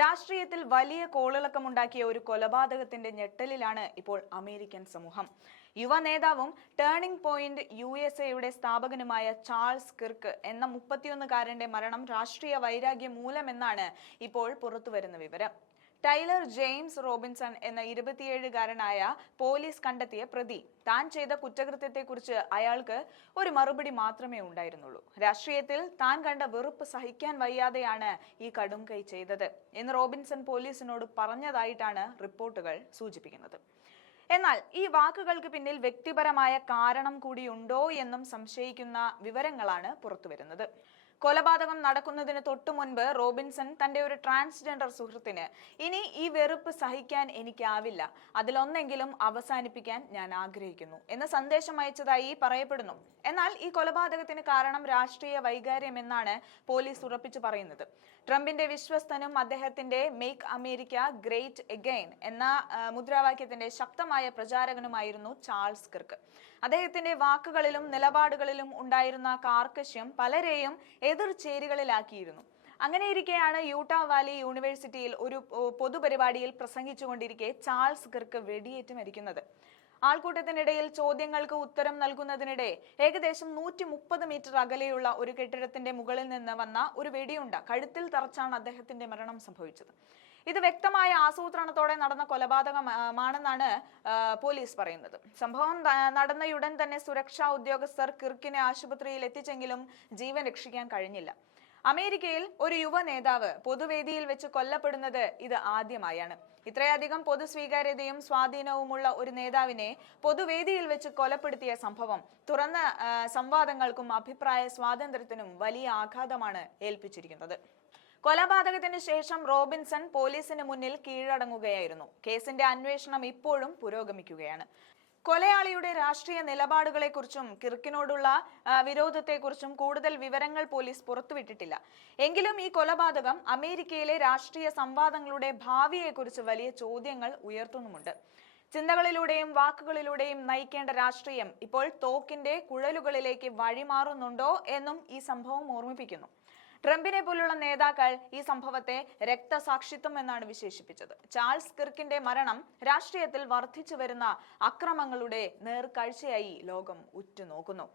രാഷ്ട്രീയത്തിൽ വലിയ കോളിളക്കമുണ്ടാക്കിയ ഒരു കൊലപാതകത്തിന്റെ ഞെട്ടലിലാണ് ഇപ്പോൾ അമേരിക്കൻ സമൂഹം. യുവ നേതാവും ടേണിംഗ് പോയിന്റ് USA സ്ഥാപകനുമായ ചാൾസ് കിർക്ക് എന്ന 31കാരന്റെ മരണം രാഷ്ട്രീയ വൈരാഗ്യം മൂലമെന്നാണ് ഇപ്പോൾ പുറത്തുവരുന്ന വിവരം. ടൈലർ ജെയിംസ് റോബിൻസൺ എന്ന 27കാരനായ പോലീസ് കണ്ടെത്തിയ പ്രതി താൻ ചെയ്ത കുറ്റകൃത്യത്തെക്കുറിച്ച് അയാൾക്ക് ഒരു മറുപടി മാത്രമേ ഉണ്ടായിരുന്നുള്ളൂ. രാഷ്ട്രീയത്തിൽ താൻ കണ്ട വെറുപ്പ് സഹിക്കാൻ വയ്യാതെയാണ് ഈ കടുംകൈ ചെയ്തത് എന്ന് റോബിൻസൺ പോലീസിനോട് പറഞ്ഞതായിട്ടാണ് റിപ്പോർട്ടുകൾ സൂചിപ്പിക്കുന്നത്. എന്നാൽ ഈ വാക്കുകൾക്ക് പിന്നിൽ വ്യക്തിപരമായ കാരണം കൂടിയുണ്ടോ എന്നും സംശയിക്കുന്ന വിവരങ്ങളാണ് പുറത്തുവരുന്നത്. കൊലപാതകം നടക്കുന്നതിന് തൊട്ടു മുൻപ് റോബിൻസൺ തന്റെ ഒരു ട്രാൻസ്ജെൻഡർ സുഹൃത്തിന് ഇനി ഈ വെറുപ്പ് സഹിക്കാൻ എനിക്കാവില്ല, അതിലൊന്നെങ്കിലും അവസാനിപ്പിക്കാൻ ഞാൻ ആഗ്രഹിക്കുന്നു എന്ന സന്ദേശം അയച്ചതായി പറയപ്പെടുന്നു. എന്നാൽ ഈ കൊലപാതകത്തിന് കാരണം രാഷ്ട്രീയ വൈകാര്യം എന്നാണ് പോലീസ് ഉറപ്പിച്ചു പറയുന്നത്. ട്രംപിന്റെ വിശ്വസ്തനും അദ്ദേഹത്തിന്റെ മേക്ക് അമേരിക്ക ഗ്രേറ്റ് അഗെയിൻ എന്ന മുദ്രാവാക്യത്തിന്റെ ശക്തമായ പ്രചാരകനുമായിരുന്നു ചാൾസ് കിർക്ക്. അദ്ദേഹത്തിന്റെ വാക്കുകളിലും നിലപാടുകളിലും ഉണ്ടായിരുന്ന കാർക്കശ്യം പലരെയും എതിർചേരികളിലാക്കിയിരുന്നു. അങ്ങനെയിരിക്കെയാണ് യൂട്ടാ വാലി യൂണിവേഴ്സിറ്റിയിൽ ഒരു പൊതുപരിപാടിയിൽ പ്രസംഗിച്ചുകൊണ്ടിരിക്കെ ചാൾസ് കിർക്ക് വെടിയേറ്റ് മരിക്കുന്നത്. ആൾക്കൂട്ടത്തിനിടയിൽ ചോദ്യങ്ങൾക്ക് ഉത്തരം നൽകുന്നതിനിടെ ഏകദേശം 130 മീറ്റർ അകലെയുള്ള ഒരു കെട്ടിടത്തിന്റെ മുകളിൽ നിന്ന് വന്ന ഒരു വെടിയുണ്ട കഴുത്തിൽ തറച്ചാണ് അദ്ദേഹത്തിന്റെ മരണം സംഭവിച്ചത്. ഇത് വ്യക്തമായ ആസൂത്രണത്തോടെ നടന്ന കൊലപാതകമാണെന്നാണ് പോലീസ് പറയുന്നത്. സംഭവം നടന്നയുടൻ തന്നെ സുരക്ഷാ ഉദ്യോഗസ്ഥർ കിർക്കിനെ ആശുപത്രിയിൽ എത്തിച്ചെങ്കിലും ജീവൻ രക്ഷിക്കാൻ കഴിഞ്ഞില്ല. അമേരിക്കയിൽ ഒരു യുവ നേതാവ് പൊതുവേദിയിൽ വെച്ച് കൊല്ലപ്പെടുന്നത് ഇത് ആദ്യമായാണ്. ഇത്രയധികം പൊതുസ്വീകാര്യതയും സ്വാധീനവുമുള്ള ഒരു നേതാവിനെ പൊതുവേദിയിൽ വെച്ച് കൊലപ്പെടുത്തിയ സംഭവം തുറന്ന സംവാദങ്ങൾക്കും അഭിപ്രായ സ്വാതന്ത്ര്യത്തിനും വലിയ ആഘാതമാണ് ഏൽപ്പിച്ചിരിക്കുന്നത്. കൊലപാതകത്തിന് ശേഷം റോബിൻസൺ പോലീസിന് മുന്നിൽ കീഴടങ്ങുകയായിരുന്നു. കേസിന്റെ അന്വേഷണം ഇപ്പോഴും പുരോഗമിക്കുകയാണ്. കൊലയാളിയുടെ രാഷ്ട്രീയ നിലപാടുകളെക്കുറിച്ചും കിർക്കിനോടുള്ള വിരോധത്തെക്കുറിച്ചും കൂടുതൽ വിവരങ്ങൾ പോലീസ് പുറത്തുവിട്ടിട്ടില്ല. എങ്കിലും ഈ കൊലപാതകം അമേരിക്കയിലെ രാഷ്ട്രീയ സംവാദങ്ങളുടെ ഭാവിയെക്കുറിച്ച് വലിയ ചോദ്യങ്ങൾ ഉയർത്തുന്നുമുണ്ട്. ചിന്തകളിലൂടെയും വാക്കുകളിലൂടെയും നയിക്കേണ്ട രാഷ്ട്രീയം ഇപ്പോൾ തോക്കിന്റെ കുഴലുകളിലേക്ക് വഴിമാറുന്നുണ്ടോ എന്നും ഈ സംഭവം ഓർമ്മിപ്പിക്കുന്നു. ട്രംപിനെ പോലുള്ള നേതാക്കൾ ഈ സംഭവത്തെ രക്തസാക്ഷിത്വം എന്നാണ് വിശേഷിപ്പിച്ചത്. ചാൾസ് കിർക്കിന്റെ മരണം രാഷ്ട്രീയത്തിൽ വർദ്ധിച്ചു വരുന്ന അക്രമങ്ങളുടെ നേർക്കാഴ്ചയായി ലോകം ഉറ്റുനോക്കുന്നു.